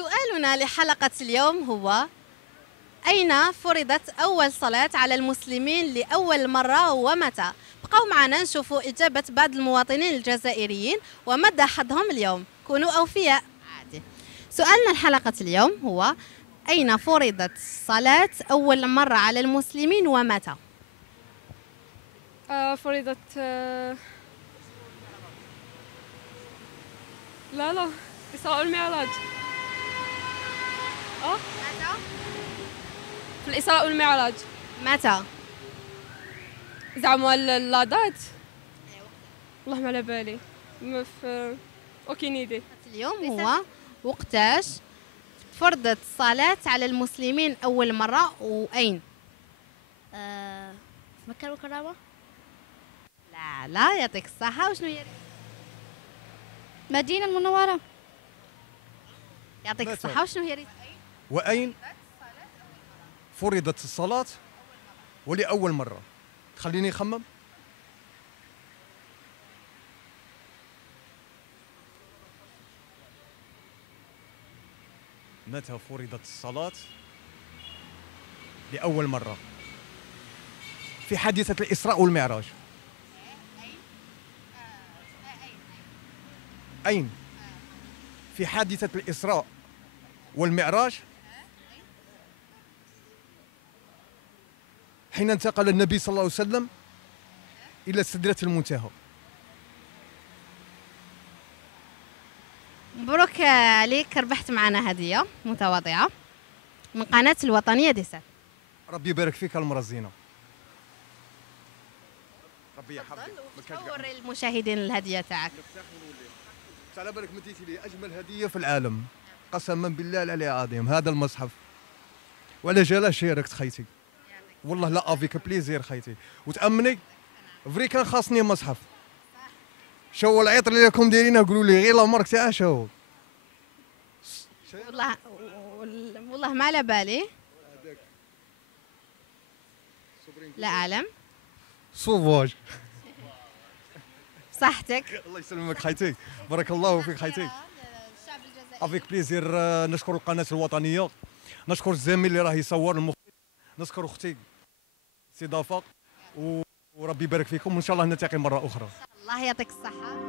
سؤالنا لحلقة اليوم هو: أين فرضت أول صلاة على المسلمين لأول مرة ومتى؟ بقوا معنا نشوفوا إجابة بعض المواطنين الجزائريين ومدى حظهم اليوم. كونوا أوفياء عادي. سؤالنا لحلقة اليوم هو: أين فرضت الصلاة أول مرة على المسلمين ومتى؟ فرضت لا الإسراء والمعراج. متى؟ في الإسراء والمعراج. متى؟ زعما لا دات. والله ما على بالي. ما في اوكين ايدي. اليوم هو وقتاش فرضت الصلاة على المسلمين أول مرة وأين؟ في مكة المكرمة. لا يعطيك الصحة. وشنو هي؟ مدينة المنورة. يعطيك متى؟ الصحة. وشنو هي؟ وأين فرضت الصلاة ولأول مرة؟ خليني أخمم. متى فرضت الصلاة لأول مرة؟ في حادثة الإسراء والمعراج. أين؟ في حادثة الإسراء والمعراج حين انتقل النبي صلى الله عليه وسلم إلى سدرة المنتهى. مبروك عليك، ربحت معنا هدية متواضعة من قناة الوطنية دي سات. ربي يبارك فيك المرة الزينة. ربي يحفظك. وري المشاهدين الهدية تاعك. على بالك مديتي لي أجمل هدية في العالم، قسما بالله العلي العظيم. هذا المصحف ولا جالا شاركت خيتي، والله لا افيك بليزير خيتي. وتأمني فري كان خاصني مصحف. شو العيط اللي راكم دايرينه قولوا لي غير لامارك تاعها شو. والله ما على بالي، لا أعلم. سوفاج. صحتك. الله يسلمك خيتي، بارك الله فيك خيتي. افيك بليزير. نشكر القناة الوطنية، نشكر الزميل اللي راه يصور المخرج، نشكر اختي سي ضفا، وربي يبارك فيكم وان شاء الله نلتقي مرة أخرى. الله يعطيك الصحة.